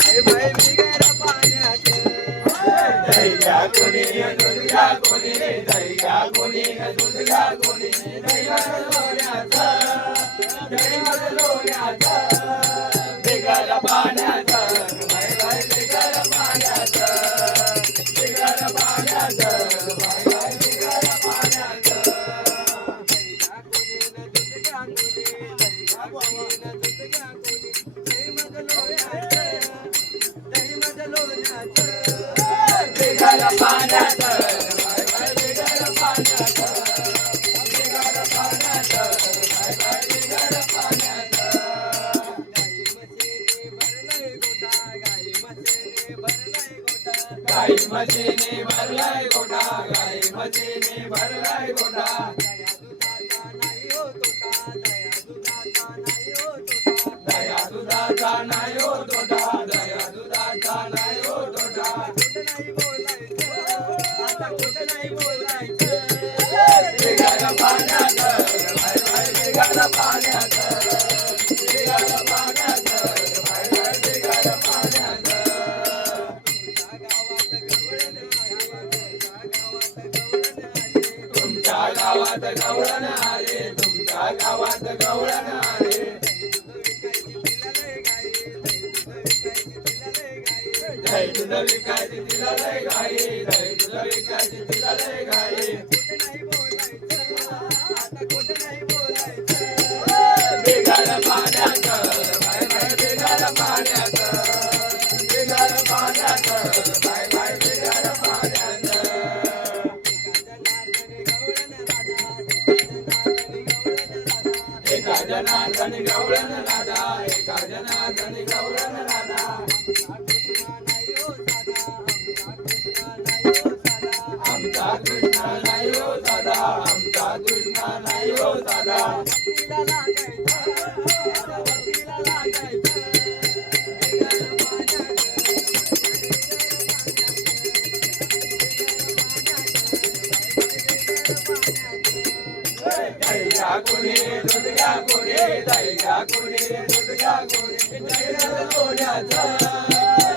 bye bye बिगर पाण्यात दैया कोणी दूध घ्या कोणी दैया कोणी दूध घ्या कोणी दैवात लोण्याचं दैवात लोण्याचं बिगर पाण्याचं बाय बाय बिगर पाण्याचं बिगर पाण्याचं बाय बाय बिगर पाण्याचं दैया कोणी दूध घ्या कोणी दैया कोणी दूध घ्या कोणी दैवात लोण्याचं दैवात लोण्याचं बिगर पाण्याचं बाय बाय बिगर पाण्याचं बिगर पाण्याचं बाय बाय बिगर पाण्याचं गाई म्हशीने भरलाय गोठा गाई म्हशीने भरलाय गोठा दया दुधाचा नाही हो तोटा दया दुधाचा नाही हो तोटा बिगर पाण्याचं बाय बाय बिगर पाण्याचं बिगर पाण्याचं बाय बाय बिगर पाण्याचं तुमच्या गावात गवळण आले तुमच्या गावात गवळण आले दही दूध विकायची तिला लय घाई दही दूध विकायची तिला लय घाई बिगर पाण्याचं बाय बाय बिगर पाण्याचं बिगर पाण्याचं बाय बाय बिगर पाण्याचं एका जनार्दनी गवळण राधा एका जनार्दनी गवळण राधा आमचा कृष्णा नाही हो दादा आमचा कृष्णा नाही हो दादा दैया कोणी दूध घ्या कोणी दैया कोणी दूध घ्या कोणी दैवात लोण्याचं